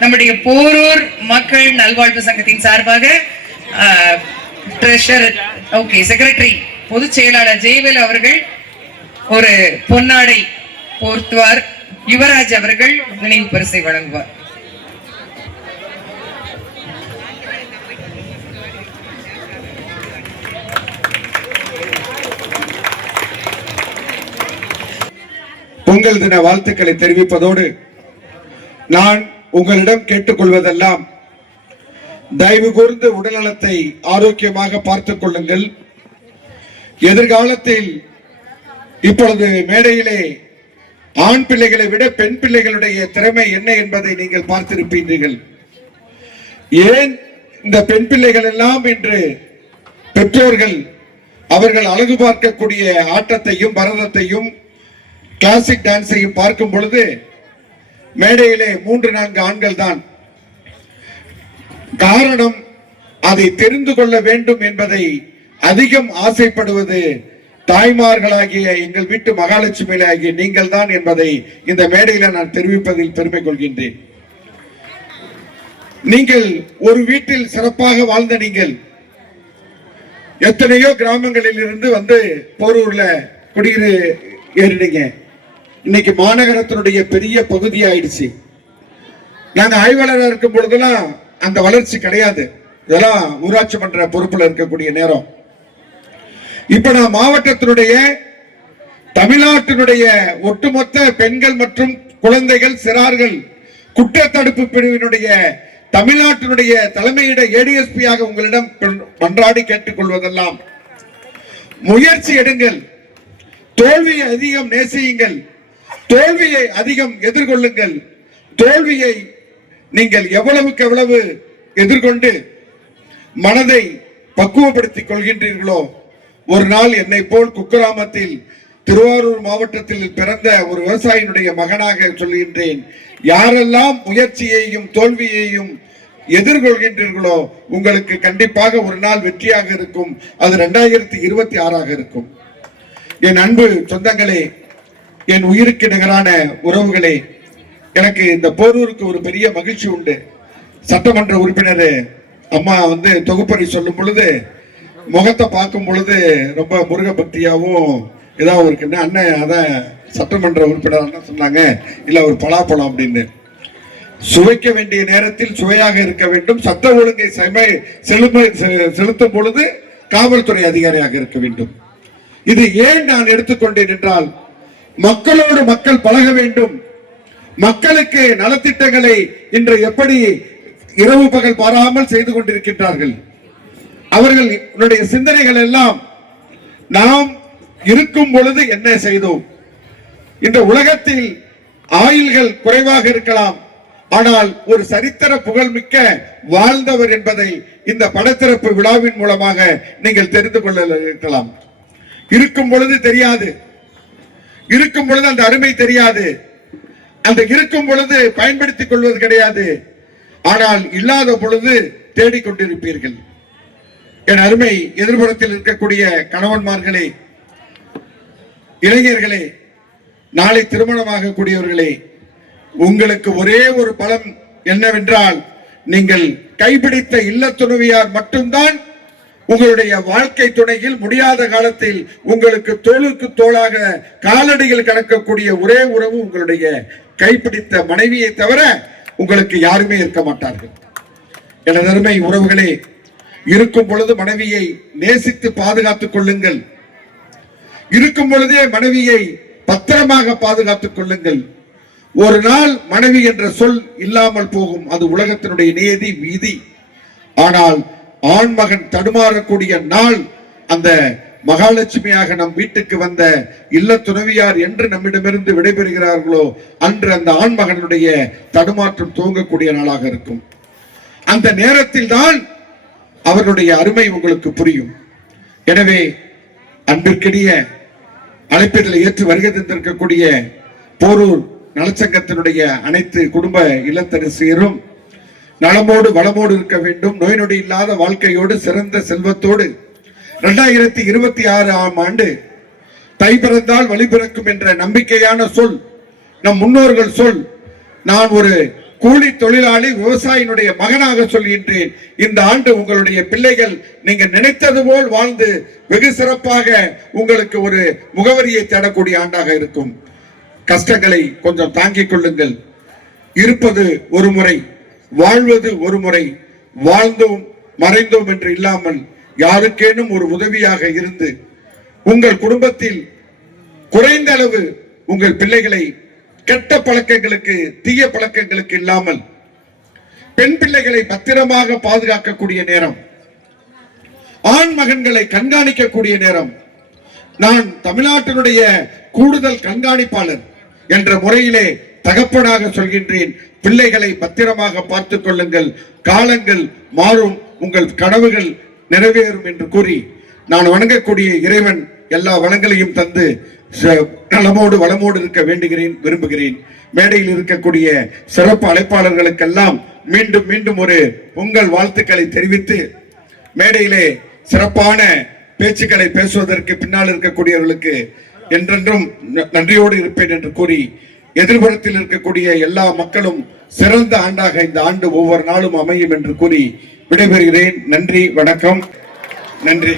நம்முடைய போரூர் மக்கள் நல்வாழ்வு சங்கத்தின் சார்பாக ட்ரெஷர் ஓகே செக்ரட்டரி பொதுச் செயலாளர் ஜெயவேல் அவர்கள் ஒரு பொன்னாடை போர்த்துவார். யுவராஜ் அவர்கள் நினைவு பரிசை வழங்குவார். பொங்கல் தின வாழ்த்துக்களை தெரிவிப்பதோடு நான் உங்களிடம் கேட்டுக்கொள்வதெல்லாம் தயவு கூர்ந்து உடல்நலத்தை ஆரோக்கியமாக பார்த்துக் கொள்ளுங்கள். எதிர்காலத்தில் இப்பொழுது மேடையிலே ஆண் பிள்ளைகளை விட பெண் பிள்ளைகளுடைய திறமை என்ன என்பதை நீங்கள் பார்த்திருப்பீர்கள். ஏன் இந்த பெண் பிள்ளைகள் எல்லாம் இன்று பெற்றோர்கள் அவர்கள் அழகு பார்க்கக்கூடிய ஆட்டத்தையும் பரதத்தையும் கிளாசிக் டான்ஸையும் பார்க்கும் பொழுது மேடையிலே மூன்று நான்கு ஆண்கள் தான். காரணம் அதை தெரிந்து கொள்ள வேண்டும் என்பதை அதிகம் ஆசைப்படுவது தாய்மார்களாகிய எங்கள் வீட்டு மகாலட்சுமிகளாகிய நீங்கள் தான் என்பதை இந்த மேடையில நான் தெரிவிப்பதில் பெருமை கொள்கின்றேன். நீங்கள் ஒரு வீட்டில் சிறப்பாக வாழ்ந்த நீங்கள் எத்தனையோ கிராமங்களில் இருந்து வந்து போரூர்ல குடியிரு ஏறினீங்க. இன்னைக்கு மாநகரத்தினுடைய பெரிய பகுதி ஆயிடுச்சு நாங்க ஆய்வாளராக இருக்கும் பொழுதெல்லாம் அந்த வளர்ச்சி கிடையாது. இதெல்லாம் ஊராட்சி மன்ற பொறுப்புல இருக்கக்கூடிய நேரம். இப்ப நான் மாவட்டத்தினுடைய தமிழ்நாட்டினுடைய ஒட்டுமொத்த பெண்கள் மற்றும் குழந்தைகள் சிறார்கள் குற்றத்தடுப்பு பிரிவினுடைய தமிழ்நாட்டினுடைய தலைமையிட ஏடிஎஸ்பியாக உங்களிடம் மன்றாடி கேட்டுக்கொள்வதெல்லாம். முயற்சி எடுங்கள். தோல்வியை அதிகம் நேசியுங்கள். தோல்வியை அதிகம் எதிர்கொள்ளுங்கள். தோல்வியை நீங்கள் எவ்வளவுக்கு எவ்வளவு எதிர்கொண்டு மனதை பக்குவப்படுத்திக் கொள்கின்றீர்களோ ஒரு நாள் என்னை போல் குக்கிராமத்தில் திருவாரூர் மாவட்டத்தில் பிறந்த ஒரு விவசாயினுடைய மகனாக சொல்கின்றேன். யாரெல்லாம் முயற்சியையும் தோல்வியையும் எதிர்கொள்கின்றீர்களோ உங்களுக்கு கண்டிப்பாக ஒரு நாள் வெற்றியாக இருக்கும். அது ரெண்டாயிரத்தி இருபத்தி ஆறாக இருக்கும். என் அன்பு சொந்தங்களே என் உயிருக்கு நிகரான உறவுகளே எனக்கு இந்த போரூருக்கு ஒரு பெரிய மகிழ்ச்சி உண்டு. சட்டமன்ற உறுப்பினர் அம்மா வந்து தொகுப்பறை சொல்லும் பொழுது முகத்தை பார்க்கும் பொழுது ரொம்ப முருக பக்தியாகவும் இதாகவும் இருக்குன்னு அண்ணன் அதான் சட்டமன்ற உறுப்பினர் அண்ணன் சொன்னாங்க இல்லை ஒரு பலாப்பழம் அப்படின்னு. சுவைக்க வேண்டிய நேரத்தில் சுவையாக இருக்க வேண்டும். சட்ட ஒழுங்கை செமை செலும செ- செலுத்தும் பொழுது காவல்துறை அதிகாரியாக இருக்க வேண்டும். இது ஏன் நான் எடுத்துக்கொண்டேன் என்றால் மக்களோடு மக்கள் பழக வேண்டும். மக்களுக்கு நலத்திட்டங்களை இன்று எப்படி இரவு பகல் பாராமல் செய்து கொண்டிருக்கின்றார்கள். அவர்களுடைய சிந்தனைகள் எல்லாம் நாம் இருக்கும் பொழுது என்ன செய்தோம்? இந்த உலகத்தில் ஆயுள்கள் குறைவாக இருக்கலாம். ஆனால் ஒரு சரித்திர புகழ்மிக்க வாழ்ந்தவர் என்பதை இந்த படத்திறப்பு விழாவின் மூலமாக நீங்கள் தெரிந்து கொள்ள இருக்கலாம். இருக்கும் பொழுது தெரியாது. இருக்கும் பொழுது அந்த அருமை தெரியாது. அந்த இருக்கும் பொழுது பயன்படுத்திக் கொள்வது கிடையாது. ஆனால் இல்லாத பொழுது தேடிக்கொண்டிருப்பீர்கள் என் அருமை எதிர்புறத்தில் இருக்கக்கூடிய கணவன்மார்களே இளைஞர்களே நாளை திருமணமாக கூடியவர்களே உங்களுக்கு ஒரே ஒரு பலம் என்னவென்றால் நீங்கள் கைப்பிடித்த இல்ல மட்டும்தான் உங்களுடைய வாழ்க்கை துணையில் முடியாத காலத்தில் உங்களுக்கு தோளுக்கு தோளாக காலடியில் கடக்கக்கூடிய ஒரே உறவு உங்களுடைய கைப்பிடித்த மனைவியை தவிர உங்களுக்கு யாருமே இருக்க மாட்டார்கள். எனது அருமை உறவுகளே இருக்கும் பொழுது மனைவியை நேசித்து பாதுகாத்துக் கொள்ளுங்கள். இருக்கும் பொழுதே மனைவியை பத்திரமாக பாதுகாத்துக் கொள்ளுங்கள். ஒரு நாள் மனைவி என்ற சொல் இல்லாமல் போகும். அது உலகத்தினுடைய நியதி விதி. ஆனால் ஆண்மகன் தடுமாறக்கூடிய நாள் அந்த மகாலட்சுமியாக நம் வீட்டுக்கு வந்த இல்ல துறவியார் என்று நம்மிடமிருந்து விடைபெறுகிறார்களோ அன்று அந்த ஆண்மகனுடைய தடுமாற்றம் துவங்கக்கூடிய நாளாக இருக்கும். அந்த நேரத்தில் தான் அவருடைய அருமை உங்களுக்கு புரியும். எனவே அன்பிற்கிடைய அழைப்பிதழை ஏற்று வருகை தந்திருக்கக்கூடிய போரூர் நலச்சங்கத்தினுடைய அனைத்து குடும்ப இல்லத்தரசியரும் நலமோடு வளமோடு இருக்க வேண்டும். நோய் நொடி இல்லாத வாழ்க்கையோடு சிறந்த செல்வத்தோடு. இரண்டாயிரத்தி இருபத்தி ஆறு ஆம் ஆண்டு தை பிறந்தால் வழி பிறக்கும் என்ற நம்பிக்கையான சொல் நம் முன்னோர்கள் சொல் நான் ஒரு கூலி தொழிலாளி விவசாயினுடைய மகனாக சொல்கின்றேன். இந்த ஆண்டு உங்களுடைய பிள்ளைகள் நீங்க நினைத்தது போல் வாழ்ந்து வெகு சிறப்பாக உங்களுக்கு ஒரு முகவரியை தேடக்கூடிய ஆண்டாக இருக்கும். கஷ்டங்களை கொஞ்சம் தாங்கிக் கொள்ளுங்கள். இருப்பது ஒரு முறை. வாழ்வது ஒரு முறை வாழ்ந்தோம் மறைந்தோம் என்று இல்லாமல் யாருக்கேனும் ஒரு உதவியாக இருந்து உங்கள் குடும்பத்தில் குறைந்த அளவு உங்கள் பிள்ளைகளை கெட்ட பழக்கங்களுக்கு தீய பழக்கங்களுக்கு இல்லாமல் பெண் பிள்ளைகளை பத்திரமாக பாதுகாக்கக்கூடிய நேரம் ஆண் மகன்களை கண்காணிக்கக்கூடிய நேரம். நான் தமிழ்நாட்டினுடைய கூடுதல் கண்காணிப்பாளர் என்ற முறையிலே தகப்பனாக சொல்கின்றேன். பிள்ளைகளை பத்திரமாக பார்த்துக் கொள்ளுங்கள். காலங்கள் மாறும். உங்கள் கனவுகள் நிறைவேறும் என்று கூறி நான் வணங்கக்கூடிய இறைவன் எல்லா வளங்களையும் தந்து நலமோடு வளமோடு இருக்க வேண்டுகிறேன் விரும்புகிறேன். மேடையில் இருக்கக்கூடிய சிறப்பு அழைப்பாளர்களுக்கெல்லாம் மீண்டும் மீண்டும் ஒரு உங்கள் வாழ்த்துக்களை தெரிவித்து மேடையிலே சிறப்பான பேச்சுக்களை பேசுவதற்கு பின்னால் இருக்கக்கூடியவர்களுக்கு என்றென்றும் ந- நன்றியோடு இருப்பேன் என்று கூறி எதிர்புறத்தில் இருக்கக்கூடிய எல்லா மக்களும் சிறந்த ஆண்டாக இந்த ஆண்டு ஒவ்வொரு நாளும் அமையும் என்று கூறி விடைபெறுகிறேன். நன்றி வணக்கம். நன்றி.